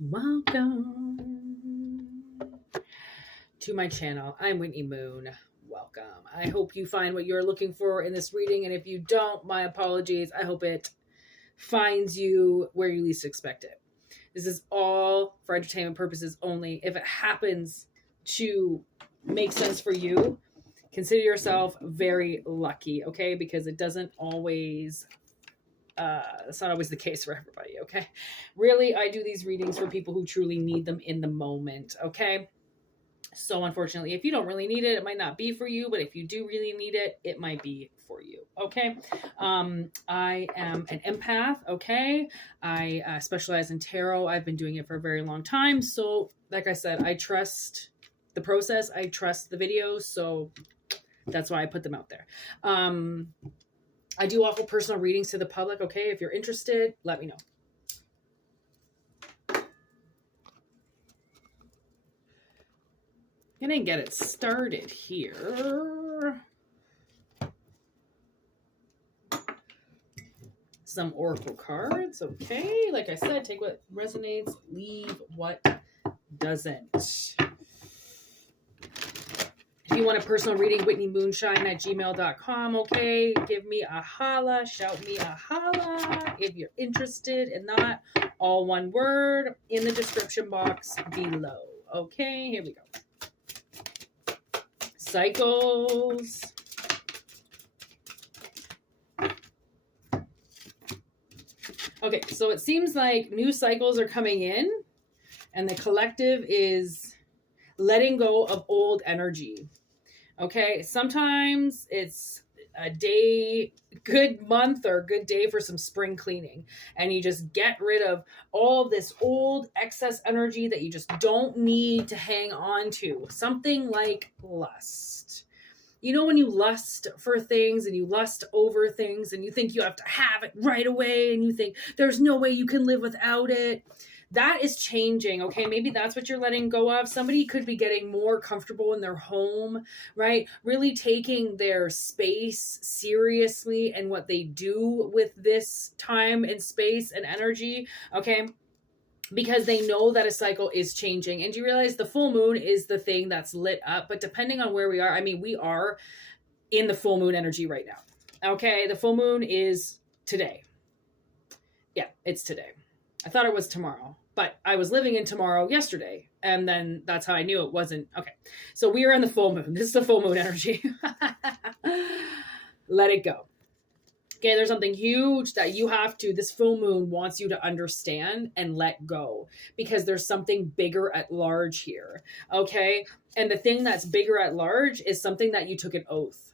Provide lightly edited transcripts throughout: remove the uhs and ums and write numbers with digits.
Welcome to my channel. I'm Whitney Moon. Welcome. I hope you find what you're looking for in this reading, and if you don't, my apologies. I hope it finds you where you least expect it. This is all for entertainment purposes only. If it happens to make sense for you, consider yourself very lucky, okay? Because it doesn't always that's not always the case for everybody, okay? Really, I do these readings for people who truly need them in the moment, okay? So unfortunately, if you don't really need it, it might not be for you, but if you do really need it, it might be for you, okay? I am an empath, okay? I specialize in tarot. I've been doing it for a very long time. So like I said, I trust the process. I trust the videos. So that's why I put them out there. I do offer personal readings to the public, okay? If you're interested, let me know. Gonna get it started here. Some oracle cards, okay? Like I said, take what resonates, leave what doesn't. If you want a personal reading, whitneymoonshine@gmail.com, okay? Give me a holla, shout me a holla if you're interested in that. All one word in the description box below. Okay, here we go. Cycles. Okay, so it seems like new cycles are coming in, and the collective is letting go of old energy. Okay, sometimes it's a day, good month or good day for some spring cleaning, and you just get rid of all this old excess energy that you just don't need to hang on to. Something like lust. You know, when you lust for things and you lust over things and you think you have to have it right away and you think there's no way you can live without it. That is changing, okay? Maybe that's what you're letting go of. Somebody could be getting more comfortable in their home, right? Really taking their space seriously and what they do with this time and space and energy, okay? Because they know that a cycle is changing. And you realize the full moon is the thing that's lit up, but depending on where we are, I mean, we are in the full moon energy right now, okay? The full moon is today. Yeah, it's today. I thought it was tomorrow, but I was living in tomorrow yesterday. And then that's how I knew it wasn't. Okay. So we are in the full moon. This is the full moon energy. Let it go. Okay. There's something huge that you have to, this full moon wants you to understand and let go, because there's something bigger at large here. Okay. And the thing that's bigger at large is something that you took an oath.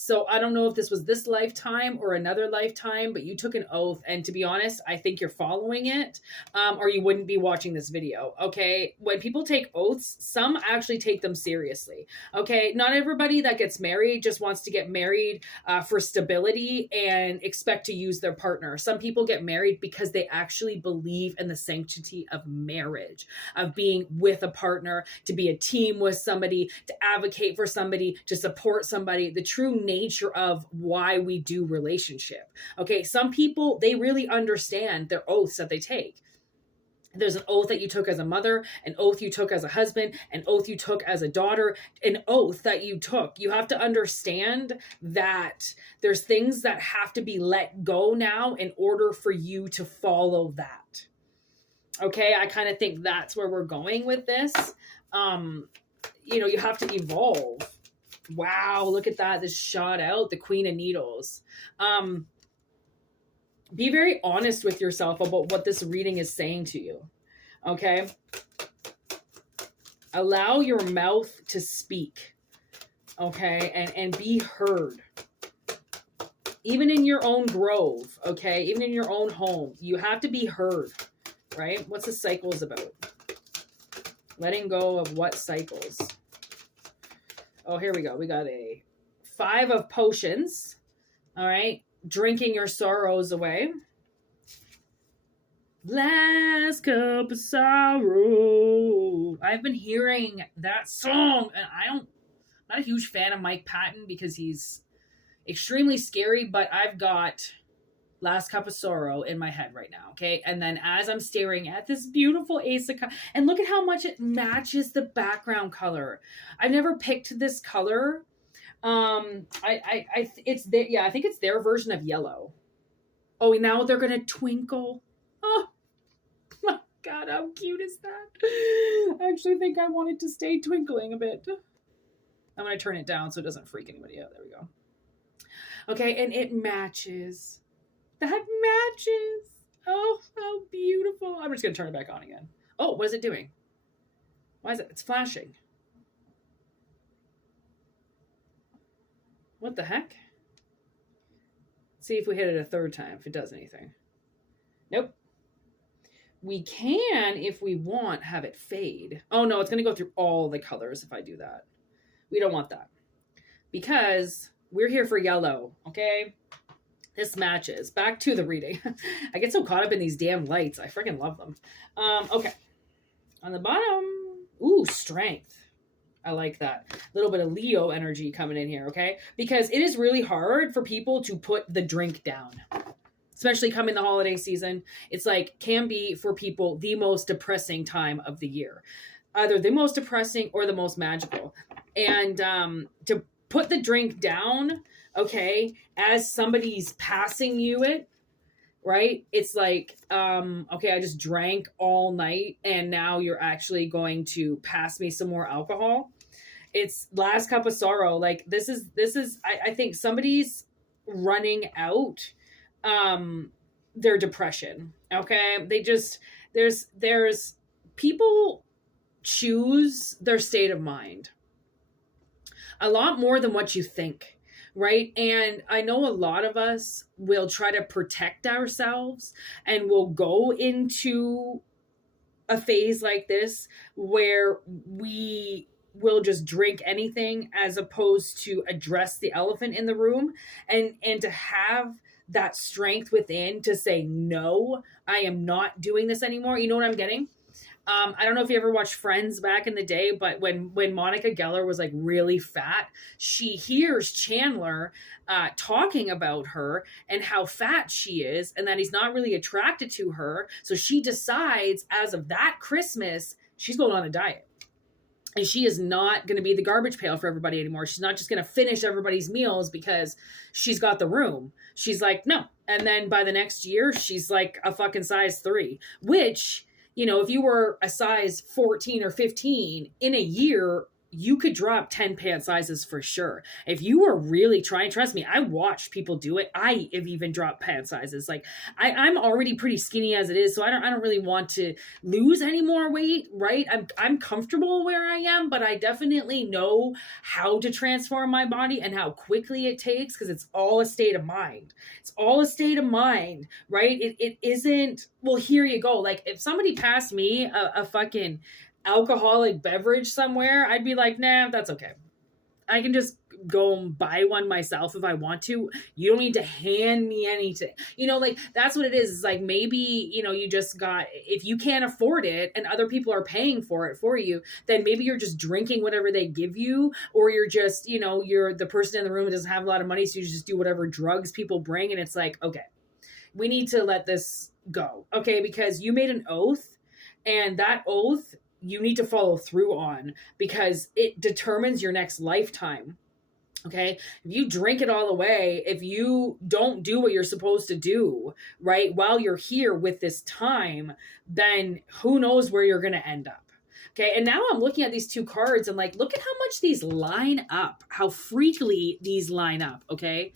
So I don't know if this was this lifetime or another lifetime, but you took an oath. And to be honest, I think you're following it, or you wouldn't be watching this video. Okay. When people take oaths, some actually take them seriously. Okay. Not everybody that gets married just wants to get married for stability and expect to use their partner. Some people get married because they actually believe in the sanctity of marriage, of being with a partner, to be a team with somebody, to advocate for somebody, to support somebody, the true nature of why we do relationship. Okay, some people, they really understand their oaths that they take. There's an oath that you took as a mother, an oath you took as a husband, an oath you took as a daughter, an oath that you took. You have to understand that there's things that have to be let go now in order for you to follow that. Okay, I kind of think that's where we're going with this. You know, you have to evolve. Wow, look at that. This shot out, the Queen of Needles. Be very honest with yourself about what this reading is saying to you. Okay? Allow your mouth to speak. Okay? And be heard. Even in your own grove, okay? Even in your own home, you have to be heard, right? What's the cycles about? Letting go of what cycles? Oh, here we go. We got a 5 of potions. All right. Drinking your sorrows away. Last cup of sorrow. I've been hearing that song, and I'm not a huge fan of Mike Patton because he's extremely scary, but I've got Last Cup of Sorrow in my head right now, okay? And then as I'm staring at this beautiful Ace of Cups, and look at how much it matches the background color. I've never picked this color. It's their, yeah, I think it's their version of yellow. Oh, now they're gonna twinkle. Oh my God, how cute is that? I actually think I want it to stay twinkling a bit. I'm gonna turn it down so it doesn't freak anybody out. There we go. Okay, and it matches. That matches. Oh, how beautiful. I'm just going to turn it back on again. Oh, what is it doing? Why is it? It's flashing. What the heck? See if we hit it a third time, if it does anything. Nope. We can, if we want, have it fade. Oh, no, it's going to go through all the colors if I do that. We don't want that. Because we're here for yellow, okay? This matches. Back to the reading. I get so caught up in these damn lights. I freaking love them. Okay. On the bottom, ooh, strength. I like that. A little bit of Leo energy coming in here, okay? Because it is really hard for people to put the drink down. Especially coming the holiday season. It's like, can be for people the most depressing time of the year. Either the most depressing or the most magical. And to put the drink down, okay, as somebody's passing you it, right? It's like, okay, I just drank all night and now you're actually going to pass me some more alcohol. It's Last Cup of Sorrow. Like this is, I think somebody's running out, their depression. Okay. They just, there's people choose their state of mind a lot more than what you think, right? And I know a lot of us will try to protect ourselves and will go into a phase like this where we will just drink anything as opposed to address the elephant in the room and to have that strength within to say, no, I am not doing this anymore. You know what I'm getting? I don't know if you ever watched Friends back in the day, but when Monica Geller was like really fat, she hears Chandler talking about her and how fat she is and that he's not really attracted to her. So she decides as of that Christmas, she's going on a diet. And she is not going to be the garbage pail for everybody anymore. She's not just going to finish everybody's meals because she's got the room. She's like, no. And then by the next year, she's like a fucking size 3, which... You know, if you were a size 14 or 15 in a year, you could drop 10 pant sizes for sure. If you were really trying, trust me, I watched people do it. I have even dropped pant sizes. Like I'm already pretty skinny as it is. So I don't really want to lose any more weight, right? I'm comfortable where I am, but I definitely know how to transform my body and how quickly it takes because it's all a state of mind. It's all a state of mind, right? It isn't, well, here you go. Like if somebody passed me a fucking alcoholic beverage somewhere, I'd be like, nah, that's okay. I can just go and buy one myself if I want to. You don't need to hand me anything. You know, like that's what it is. It's like maybe, you know, you just got, if you can't afford it and other people are paying for it for you, then maybe you're just drinking whatever they give you, or you're just, you know, you're the person in the room who doesn't have a lot of money, so you just do whatever drugs people bring. And it's like, okay, we need to let this go. Okay, because you made an oath, and that oath you need to follow through on because it determines your next lifetime. Okay. If you drink it all away, if you don't do what you're supposed to do, right, while you're here with this time, then who knows where you're going to end up. Okay. And now I'm looking at these two cards and like, look at how much these line up, how freakily these line up. Okay.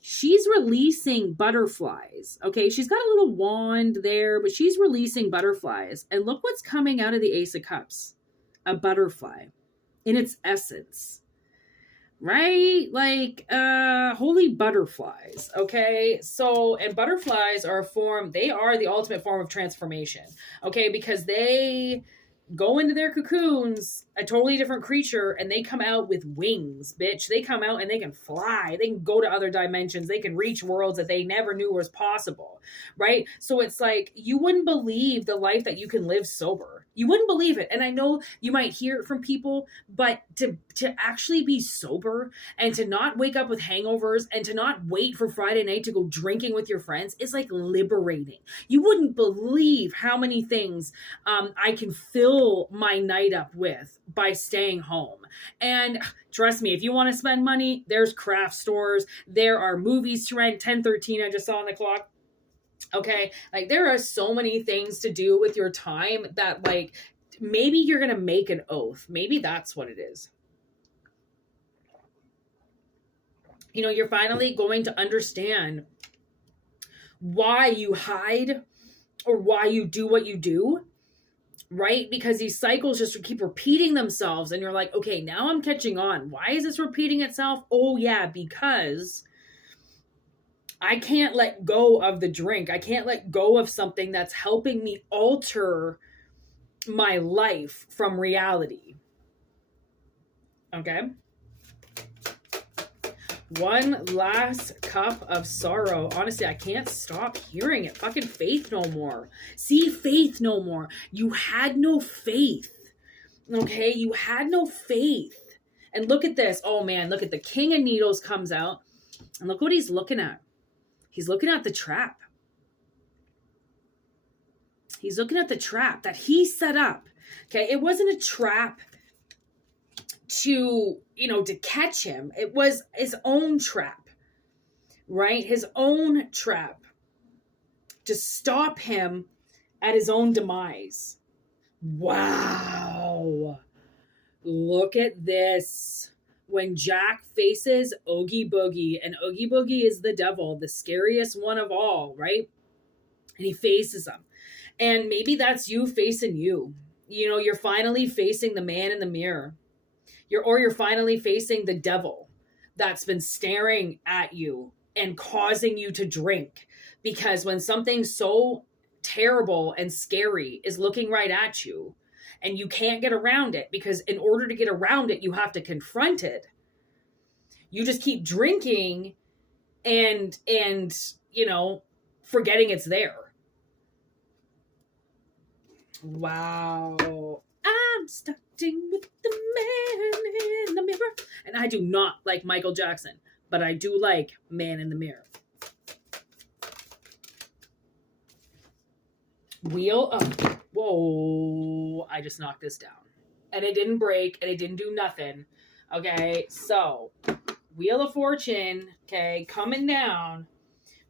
She's releasing butterflies. Okay, she's got a little wand there, but she's releasing butterflies. And look what's coming out of the Ace of Cups. A butterfly in its essence. Right? Like, holy butterflies. Okay, so, and butterflies are a form, they are the ultimate form of transformation. Okay, because they go into their cocoons, a totally different creature, and they come out with wings, bitch. They come out and they can fly. They can go to other dimensions. They can reach worlds that they never knew was possible, right? So it's like, you wouldn't believe the life that you can live sober. You wouldn't believe it. And I know you might hear it from people, but to actually be sober and to not wake up with hangovers and to not wait for Friday night to go drinking with your friends is like liberating. You wouldn't believe how many things I can fill my night up with by staying home. And trust me, if you want to spend money, there's craft stores. There are movies to rent. 10:13, I just saw on the clock. Okay, like there are so many things to do with your time that like maybe you're gonna make an oath. Maybe that's what it is. You know, you're finally going to understand why you hide or why you do what you do, right? Because these cycles just keep repeating themselves and you're like, okay, now I'm catching on. Why is this repeating itself? Oh yeah, because I can't let go of the drink. I can't let go of something that's helping me alter my life from reality. Okay? One last cup of sorrow. Honestly, I can't stop hearing it. Fucking faith no more. See, faith no more. You had no faith. Okay? You had no faith. And look at this. Oh man, look at the King of Needles comes out. And look what he's looking at. He's looking at the trap. He's looking at the trap that he set up. Okay, it wasn't a trap to, to catch him. It was his own trap, right? His own trap to stop him at his own demise. Wow. Look at this. When Jack faces Oogie Boogie, and Oogie Boogie is the devil, the scariest one of all, right? And he faces him. And maybe that's you facing you. You're finally facing the man in the mirror. You're finally facing the devil that's been staring at you and causing you to drink. Because when something so terrible and scary is looking right at you, and you can't get around it, because in order to get around it, you have to confront it. You just keep drinking and forgetting it's there. Wow. I'm starting with the man in the mirror. And I do not like Michael Jackson, but I do like Man in the Mirror. Wheel of... Whoa, I just knocked this down. And it didn't break, and it didn't do nothing. Okay, so Wheel of Fortune, okay, coming down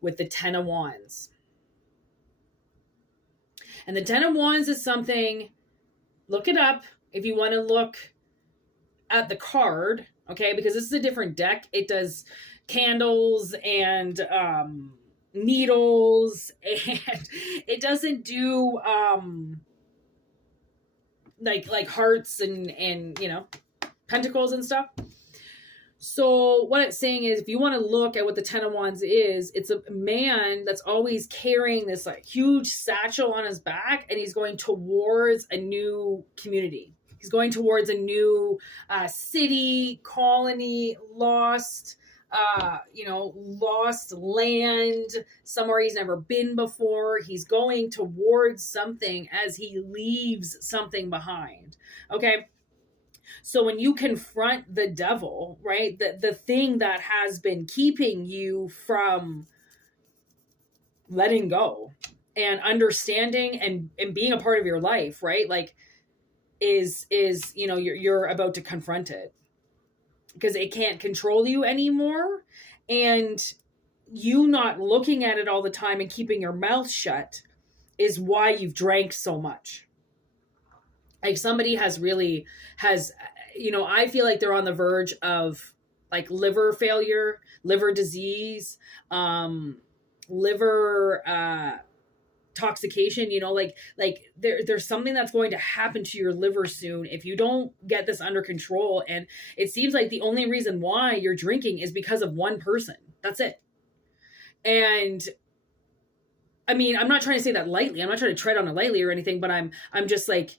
with the 10 of Wands. And the 10 of Wands is something, look it up if you want to look at the card, okay, because this is a different deck. It does candles and needles, and it doesn't do like hearts and pentacles and stuff. So what it's saying is, if you want to look at what the 10 of Wands is, it's a man that's always carrying this like huge satchel on his back, and he's going towards a new community. He's going towards a new city, colony, lost land, somewhere he's never been before. He's going towards something as he leaves something behind. Okay. So when you confront the devil, right, the thing that has been keeping you from letting go and understanding and being a part of your life, right, like is you're about to confront it because it can't control you anymore. And you not looking at it all the time and keeping your mouth shut is why you've drank so much. Like somebody I feel like they're on the verge of like liver failure, liver disease, liver toxication, like there's something that's going to happen to your liver soon if you don't get this under control. And it seems like the only reason why you're drinking is because of one person. That's it. And I mean, I'm not trying to say that lightly. I'm not trying to tread on it lightly or anything, but I'm just like,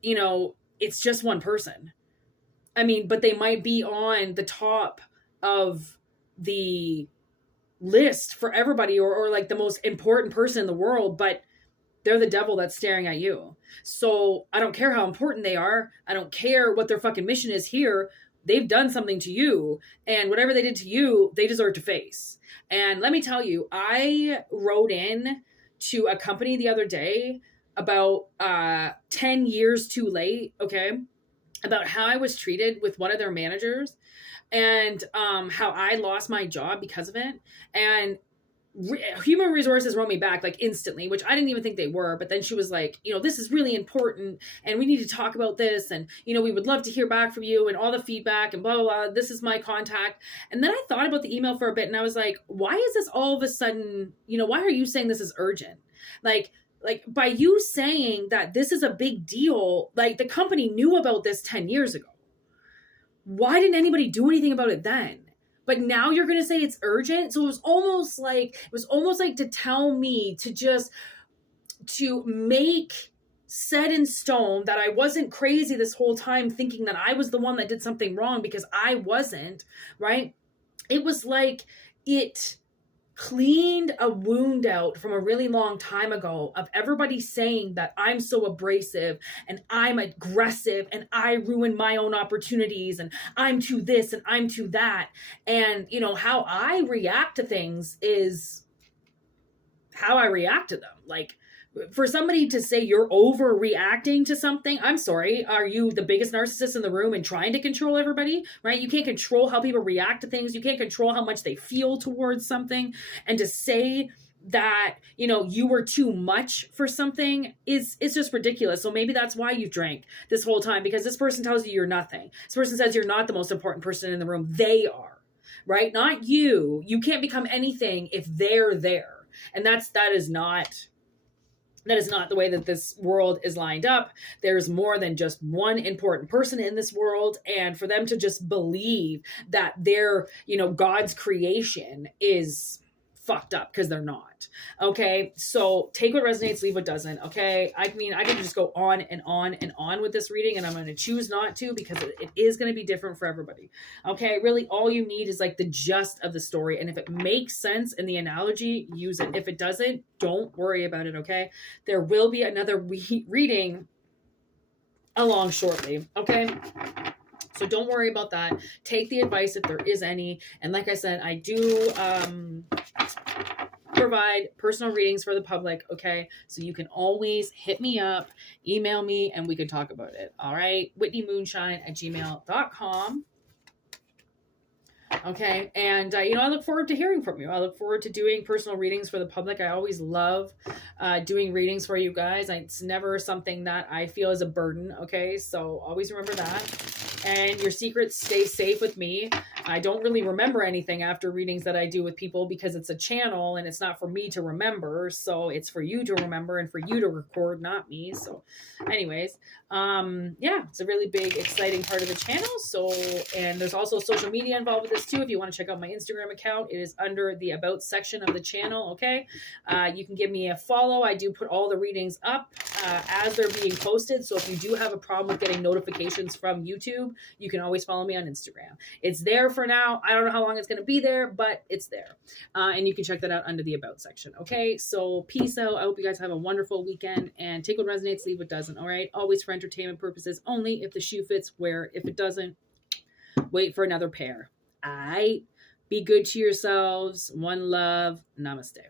it's just one person. I mean, but they might be on the top of the list for everybody or like the most important person in the world, but They're the devil that's staring at you. So I don't care how important they are. I don't care what their fucking mission is here. They've done something to you, and whatever they did to you, they deserve to face. And let me tell you, I wrote in to a company the other day about 10 years too late, okay, about how I was treated with one of their managers, and how I lost my job because of it. And human resources wrote me back like instantly, which I didn't even think they were. But then she was like, this is really important and we need to talk about this. And, we would love to hear back from you and all the feedback and blah, blah, blah. This is my contact. And then I thought about the email for a bit and I was like, why is this all of a sudden, why are you saying this is urgent? Like by you saying that this is a big deal, like the company knew about this 10 years ago. Why didn't anybody do anything about it then? But now you're going to say it's urgent. So it was almost like to tell me to make set in stone that I wasn't crazy this whole time thinking that I was the one that did something wrong, because I wasn't, right? It was like it cleaned a wound out from a really long time ago of everybody saying that I'm so abrasive and I'm aggressive and I ruin my own opportunities and I'm too this and I'm too that. And, how I react to things is how I react to them. Like, for somebody to say you're overreacting to something, I'm sorry, are you the biggest narcissist in the room and trying to control everybody, right? You can't control how people react to things. You can't control how much they feel towards something. And to say that, you were too much for something it's just ridiculous. So maybe that's why you drank this whole time, because this person tells you you're nothing. This person says you're not the most important person in the room. They are, right? Not you. You can't become anything if they're there. And that is not the way that this world is lined up. There's more than just one important person in this world. And for them to just believe that they're, God's creation is fucked up, because they're not. Okay. So take what resonates, leave what doesn't. Okay. I mean, I can just go on and on and on with this reading, and I'm going to choose not to, because it is going to be different for everybody. Okay. Really, all you need is like the gist of the story. And if it makes sense in the analogy, use it. If it doesn't, don't worry about it. Okay. There will be another reading along shortly. Okay. So don't worry about that. Take the advice if there is any. And like I said, I do provide personal readings for the public. Okay. So you can always hit me up, email me, and we can talk about it. All right. WhitneyMoonshine@gmail.com. Okay. And, I look forward to hearing from you. I look forward to doing personal readings for the public. I always love doing readings for you guys. It's never something that I feel is a burden. Okay. So always remember that. And your secrets stay safe with me. I don't really remember anything after readings that I do with people, because it's a channel and it's not for me to remember. So it's for you to remember and for you to record, not me. So anyways, it's a really big, exciting part of the channel. So, and there's also social media involved with this too. If you want to check out my Instagram account, it is under the About section of the channel. Okay. You can give me a follow. I do put all the readings up as they're being posted. So if you do have a problem with getting notifications from YouTube, you can always follow me on Instagram. It's there for now. I don't know how long it's going to be there, but it's there. And you can check that out under the About section. Okay. So peace out. I hope you guys have a wonderful weekend, and take what resonates, leave what doesn't. All right. Always for entertainment purposes only. If the shoe fits, wear. If it doesn't, wait for another pair. All right. Be good to yourselves. One love. Namaste.